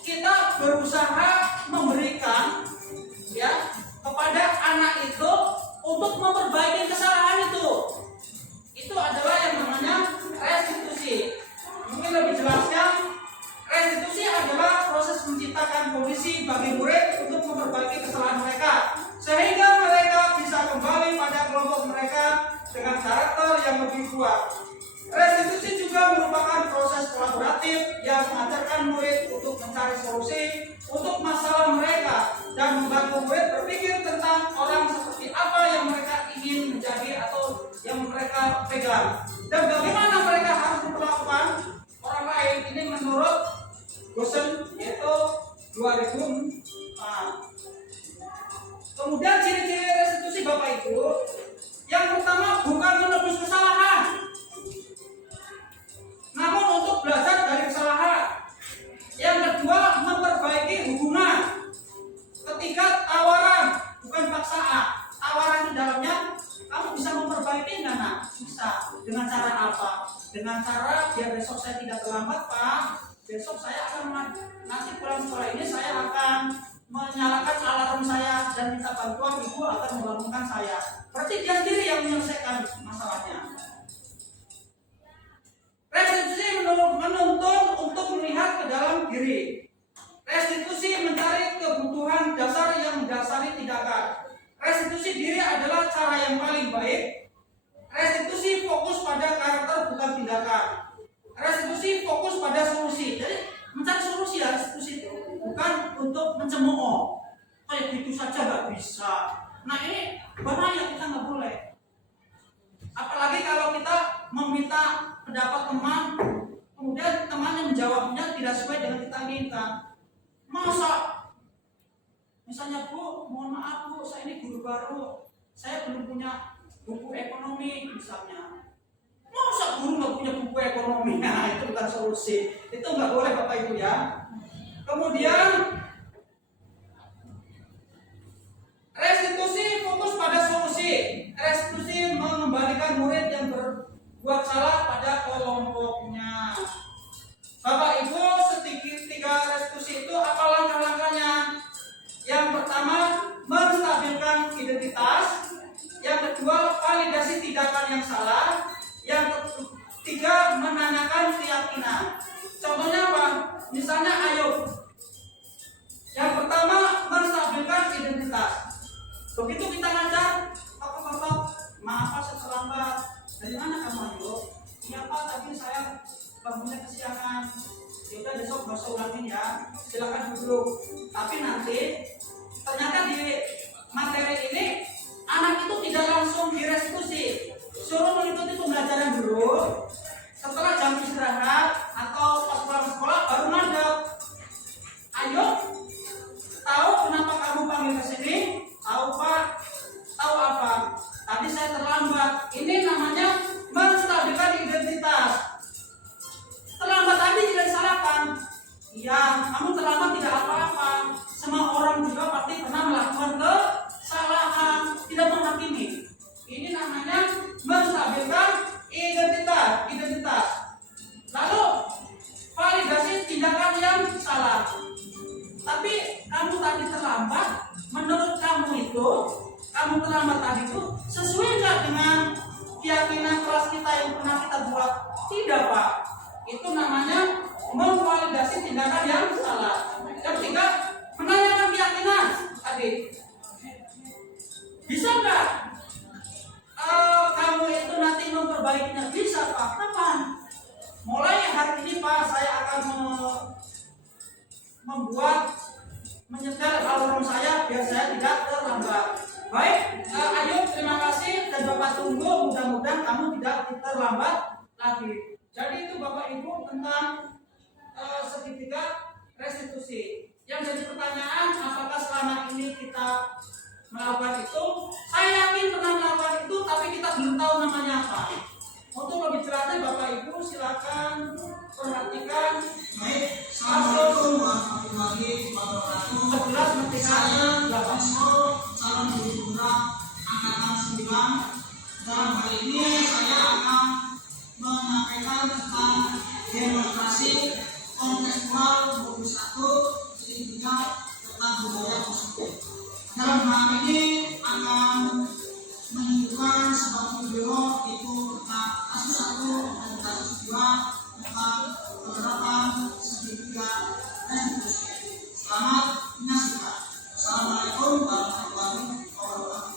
kita berusaha memberikan ya kepada anak itu untuk memperbaiki kesalahan itu. Itu adalah yang namanya restitusi. Mungkin lebih jelasnya, restitusi adalah proses menciptakan kondisi bagi murid untuk memperbaiki kesalahan mereka, sehingga mereka bisa kembali pada kelompok mereka dengan karakter yang lebih kuat. Restitusi juga merupakan proses kolaboratif yang mengajarkan murid untuk mencari solusi untuk masalah mereka dan membantu murid berpikir tentang orang seperti apa yang mereka ingin menjadi atau yang mereka pegang, dan bagaimana mereka harus memperlakukan orang lain. Ini menurut dosen yaitu 2004. Kemudian ciri-ciri restitusi Bapak Ibu, yang pertama bukan menebus kesalahan, namun untuk belajar dari kesalahan. Yang kedua, memperbaiki hubungan. Ketiga, tawaran, bukan paksaan. Tawaran di dalamnya, kamu bisa memperbaiki nggak nak? Bisa. Dengan cara apa? Dengan cara biar besok saya tidak terlambat Pak. Besok saya akan nanti pulang sekolah ini saya akan menyalakan alarm saya dan minta bantuan ibu akan membangunkan saya. Berarti dia sendiri yang menyelesaikan masalahnya. Restitusi menuntun untuk melihat ke dalam diri. Restitusi mencari kebutuhan dasar yang mendasari tindakan. Restitusi diri adalah cara yang paling baik. Restitusi fokus pada karakter bukan tindakan. Restitusi fokus pada solusi. Jadi mencari solusi ya restitusi itu, bukan untuk mencemooh. Kayak gitu saja nggak bisa. Nah ini bahaya, kita nggak boleh. Apalagi kalau kita meminta pendapat teman, kemudian temannya menjawabnya tidak sesuai dengan kita inginkan. Masa misalnya Bu, mohon maaf Bu, saya ini guru baru, saya belum punya buku ekonomi misalnya. Masa guru nggak punya buku ekonomi? Nah itu bukan solusi. Itu nggak boleh Bapak Ibu ya. Kemudian restitusi fokus pada solusi. Restitusi mengembalikan murid yang berbuat salah pada kelompoknya. Bapak Ibu, tiga restitusi itu apa langkah-langkahnya? Yang pertama, menstabilkan identitas. Yang kedua, validasi tindakan yang salah. Yang ketiga, menanyakan keyakinan. Contohnya apa? Misalnya Ayub. Yang pertama, menstabilkan identitas. Begitu kita ngajar, tokoh-tokoh, maaf Pak saya terlambat. Dari mana kamu Ayub? Iya Pak, tadi saya bangunnya kesiangan. Yaudah besok nggak usah ulangin ya. Silakan duduk. Tapi nanti ternyata di materi ini, anak itu tidak langsung direstitusi, suruh mengikuti pembelajaran dulu. Setelah jam istirahat atau pas pulang sekolah baru ngadep. Ayo, tahu kenapa kamu panggil ke sini? Tahu Pak? Tahu apa? Tadi saya terlambat. Ini namanya menstabilkan identitas. Terlambat tadi tidak disalahkan. Iya, kamu terlambat tidak apa-apa. Semua orang juga pasti pernah melakukan kesalahan, tidak menghakimi. Ini namanya menstabilkan identitas. Lalu validasi tindakan yang salah. Tapi kamu tadi terlambat. Menurut kamu itu, kamu terlambat tadi itu sesuai nggak dengan keyakinan kelas kita yang pernah kita buat? Tidak Pak. Itu namanya memvalidasi tindakan yang salah. Ketiga, menanyakan keyakinan tadi. Bisa nggak kamu itu nanti memperbaikinya? Bisa Pak. Kapan? Mulai hari ini Pak, saya akan menyetel alarm saya biar saya tidak terlambat. Baik, ayo terima kasih dan Bapak tunggu, mudah-mudahan kamu tidak terlambat lagi. Jadi itu Bapak Ibu tentang sertifikat restitusi. Yang jadi pertanyaan, apakah selama ini kita melakukan itu? Saya yakin pernah melakukan itu, tapi kita belum tahu namanya apa. Untuk lebih jelasnya Bapak Ibu silakan perhatikan. Baik, Assalamualaikum warahmatullahi wabarakatuh. 11 mentikan 8. Salam guru Pura angkatan 9. Dalam hal ini saya akan menyampaikan tentang demonstrasi kontekstual modul 1 sertifikat tentang budaya positif. Dalam hal ini akan menunjukkan sebuah video itu tentang kasus 1 dan kasus 2 tentang penerapan sertifikat restitusi. Selamat menyaksikan. Assalamualaikum warahmatullahi wabarakatuh.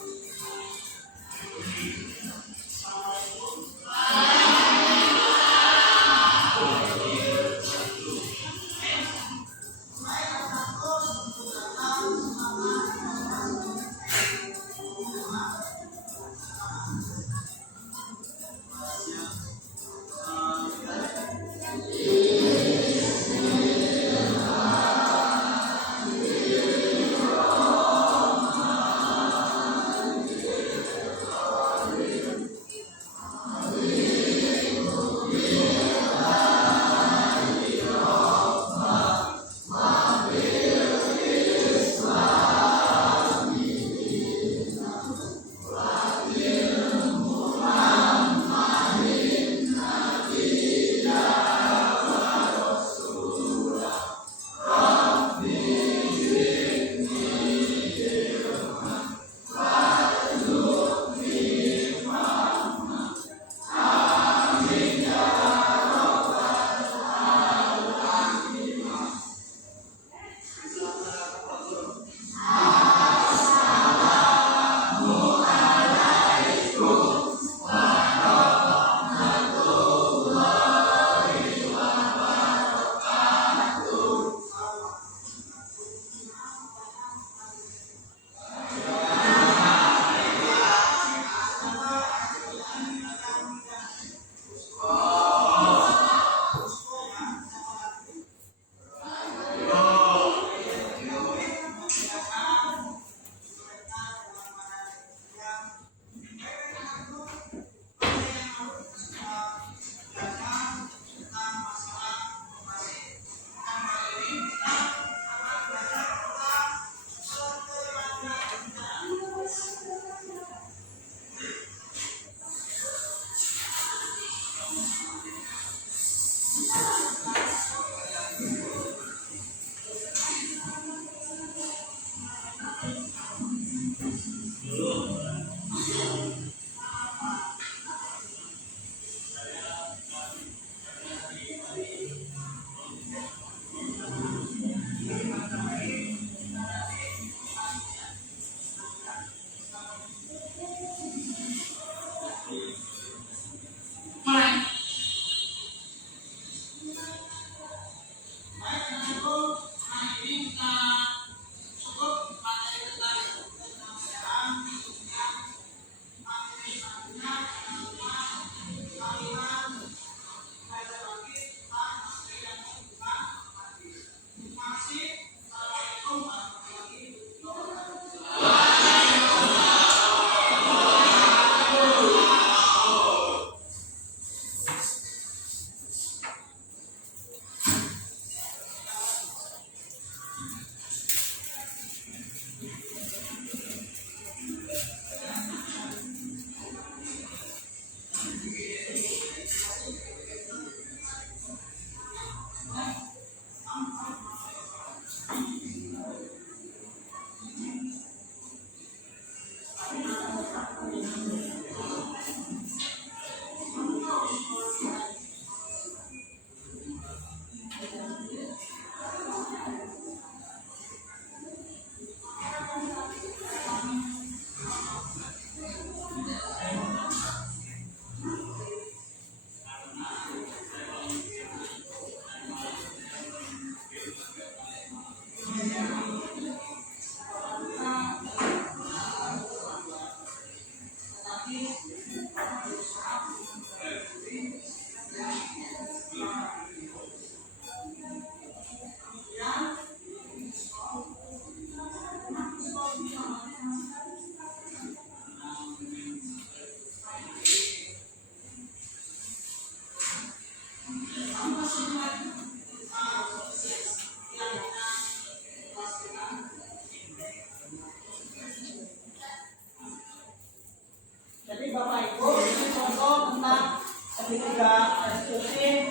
Jadi Bapak Ibu, ini contoh tentang segitiga restitusi,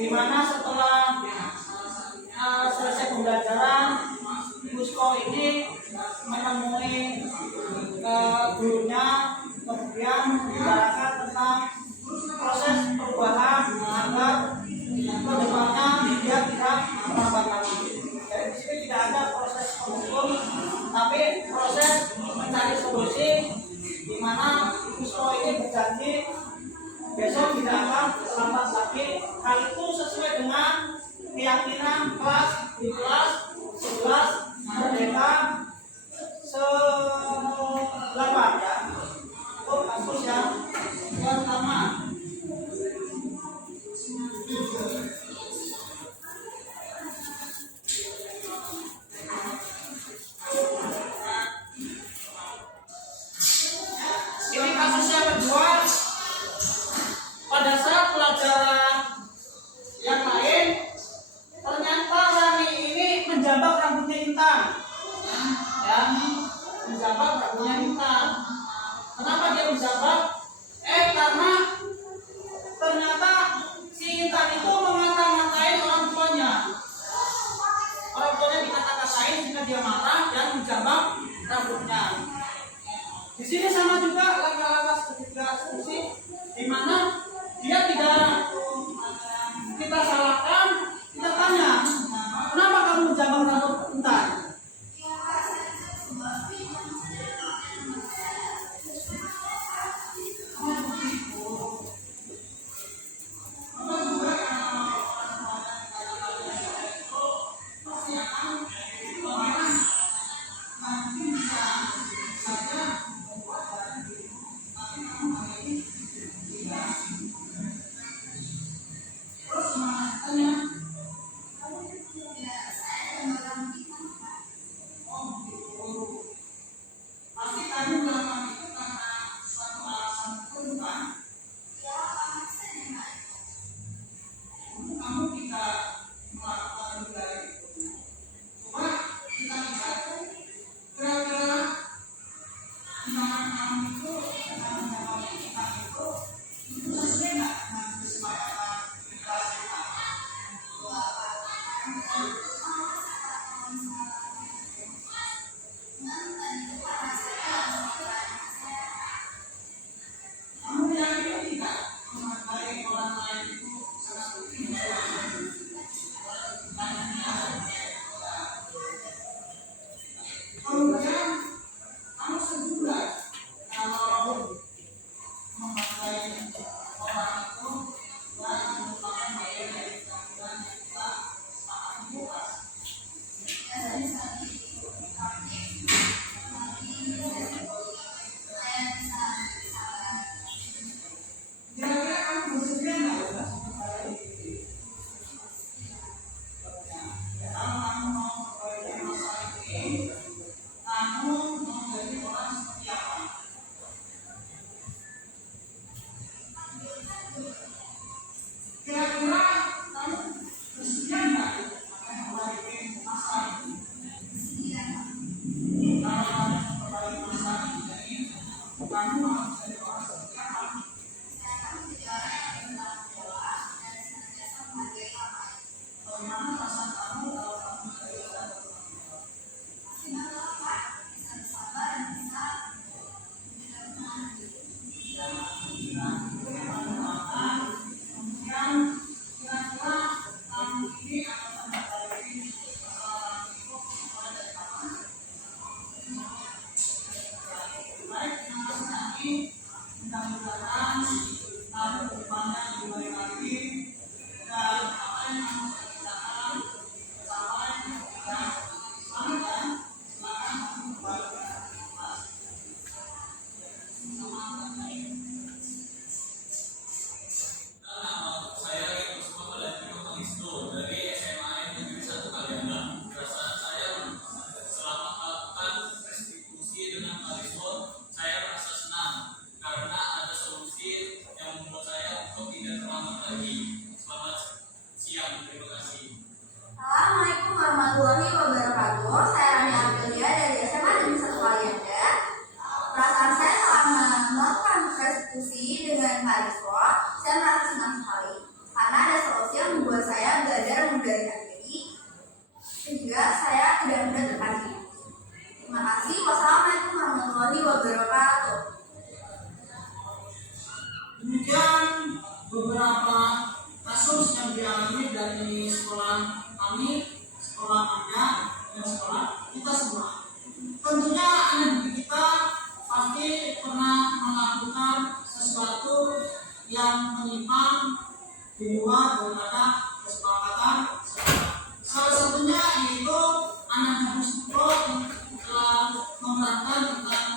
di mana setelah selesai pembelajaran, Gusko ini menemui gurunya, kemudian membicarakan tentang proses perubahan agar kedepannya dia tidak melambat lagi. Jadi di sini tidak ada proses penghukum, tapi proses mencari solusi, di mana Gusko ini berjanji besok tidak akan terlambat lagi. Hal itu sesuai dengan keyakinan kelas di kelas 11 Merdeka 8 ya. Itu kasus yang pertama. Ini kasus yang kedua. Pada saat pelajaran yang lain, ternyata Rani ini menjambak rambutnya Intan. Ya, menjambak rambutnya Intan. Kenapa dia menjambak? Karena ternyata si Intan itu mengata-ngatain orang tuanya. Orang tuanya dikata-katain sehingga dia marah dan menjambak rambutnya. Di sini sama juga laka-laka segitiga restitusi, di mana dia tidak kita salahkan, kita tanya, kenapa kamu menjambak rambut Intan? Siap, terima kasih. Assalamualaikum warahmatullahi wabarakatuh. Saya Rani Aprilia dari SMA Negeri 1 Kalianda. Perasaan saya selama melakukan restitusi dengan Pak Riswo, saya merasa senang sekali karena ada solusi yang membuat saya belajar mengendalikan diri dan juga saya tidak mudah terpancing. Terima kasih. Wassalamualaikum warahmatullahi wabarakatuh. Demikian beberapa kasus yang dialami dari sekolah kami, sekolah Anda, dan sekolah kita semua. Tentunya anak didik kita pasti pernah melakukan sesuatu yang menyimpang di luar daripada kesepakatan sekolah. Salah satunya yaitu anak harus yang telah menerapkan tentang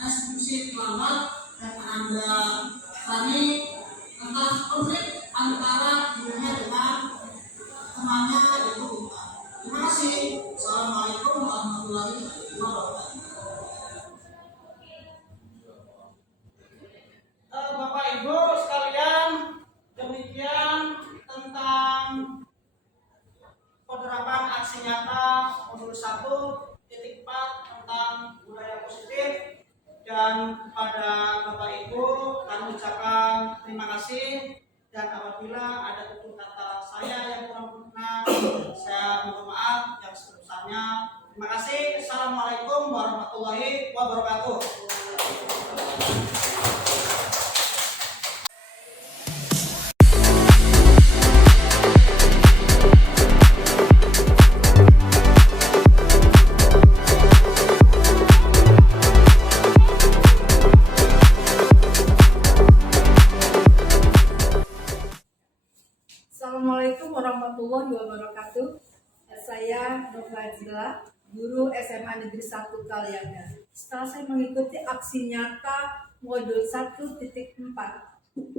restitusi terlambat dan Anda tadi tentang konflik antara gurunya dengan temannya yaitu kita. Terima kasih. Assalamualaikum warahmatullahi wabarakatuh. Bapak Ibu sekalian, demikian tentang penerapan aksi nyata modul 1.4 tentang budaya positif. Dan kepada Bapak Ibu kami ucapkan terima kasih, dan apabila ada tutur kata saya yang kurang berkenan, saya mohon maaf yang sebesarnya. Terima kasih. Assalamualaikum warahmatullahi wabarakatuh. Assalamualaikum warahmatullahi wabarakatuh. Saya Nur Fazila, guru SMA Negeri 1 Kalianda. Setelah saya mengikuti aksi nyata modul 1.4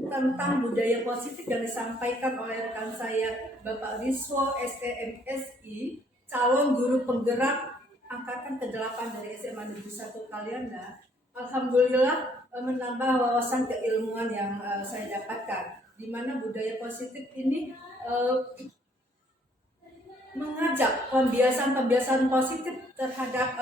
tentang budaya positif yang disampaikan oleh rekan saya Bapak Riswo SEMSI, calon guru penggerak angkatan ke-8 dari SMA Negeri 1 Kalianda, alhamdulillah menambah wawasan keilmuan yang saya dapatkan, di mana budaya positif ini mengajak pembiasaan positif terhadap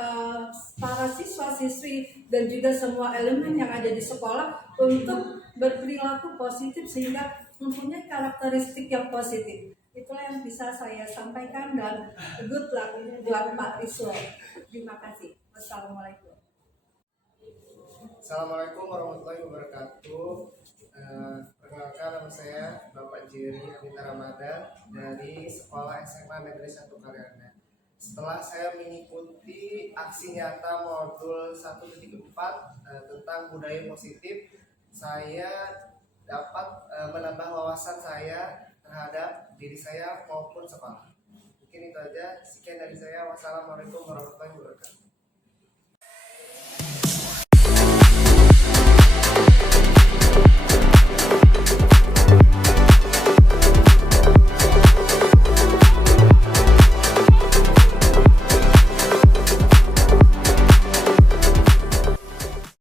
para siswa-siswi dan juga semua elemen yang ada di sekolah untuk berperilaku positif sehingga mempunyai karakteristik yang positif. Itulah yang bisa saya sampaikan, dan good luck buat Pak Riswo. Terima kasih. Wassalamualaikum. Assalamualaikum warahmatullahi wabarakatuh. Perkenalkan, nama saya Bapak Jerry Anita Ramadan dari Sekolah SMA Negeri 1 Kalianda. Setelah saya mengikuti aksi nyata modul 1.4 tentang budaya positif, saya dapat menambah wawasan saya terhadap diri saya maupun sekolah. Mungkin itu aja. Sekian dari saya. Wassalamualaikum warahmatullahi wabarakatuh.